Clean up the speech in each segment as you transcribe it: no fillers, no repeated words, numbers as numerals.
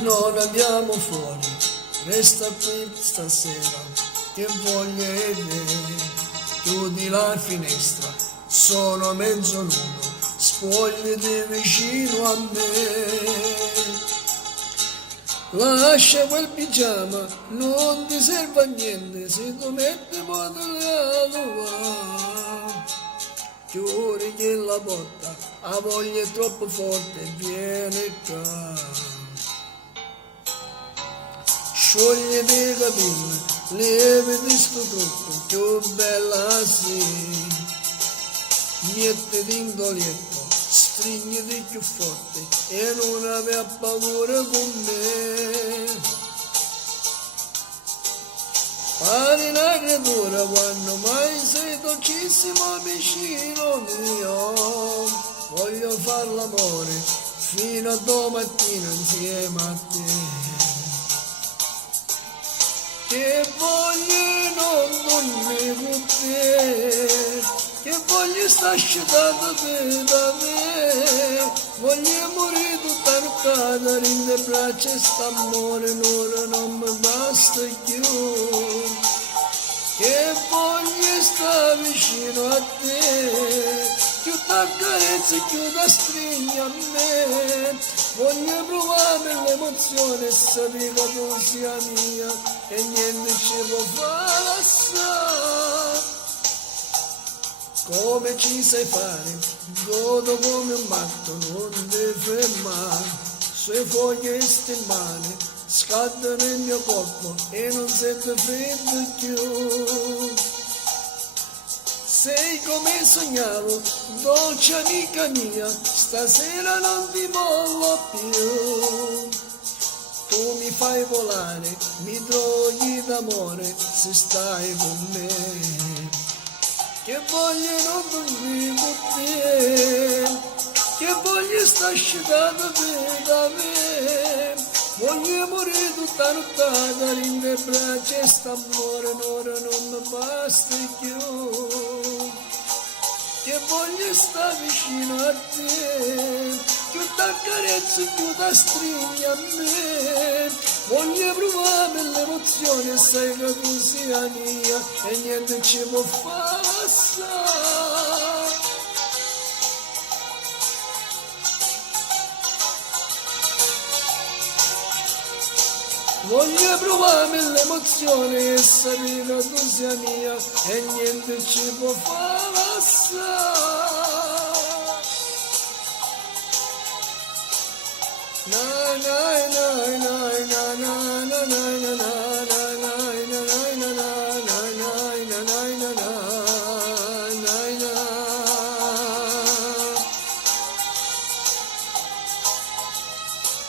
Non andiamo fuori, resta qui stasera, che voglia è te. Chiudi la finestra, sono mezzo nudo, spogliati vicino a me. Lascia quel pigiama, non ti serve a niente, se tu metti modellato va. Chiudi che la porta, la voglia è troppo forte, vieni qua. Sciogliti i capelli, levati sto trucco, che bella sei. Mettiti in letto, stringiti più forte e non aver paura con me. Pari una creatura quando mai sei dolcissimo vicino mio. Voglio far l'amore fino a domattina insieme a te. Che voglio non dormire con te, che voglio sta asciugando te da me, voglio morire tutta arcata, in le braccia st'amore, ora non mi basta più, che voglio sta vicino a te, più t'accarezza e più da stringi a me, voglio provare l'emozione e sapere che tu sia mia, e niente ci può far lasciare. Come ci sai fare, godo come un matto, non ti fermare, sue foglie stimane, scattano nel mio corpo e non sento freddo più. Sei come sognavo, dolce amica mia, stasera non ti mollo più. Tu mi fai volare, mi droghi d'amore se stai con me. Che voglio non dormire con te, che voglio sta asciugata te da me. Voglio morire tutta nottata in le braccia e st'amore ora non mi basta più. Che voglio sta vicino a te, più t'accarezzo più da stringi a me, voglio provare l'emozione e sai che tu sia mia e niente ci può far passare. Voglio provare l'emozione e sapere che tu sia mia e niente ci può far passare. Na na na na na na na na na na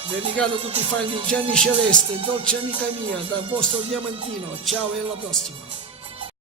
dedicato a tutti i fan di Gianni Celeste, dolce amica mia, dal vostro Diamantino, ciao e alla prossima.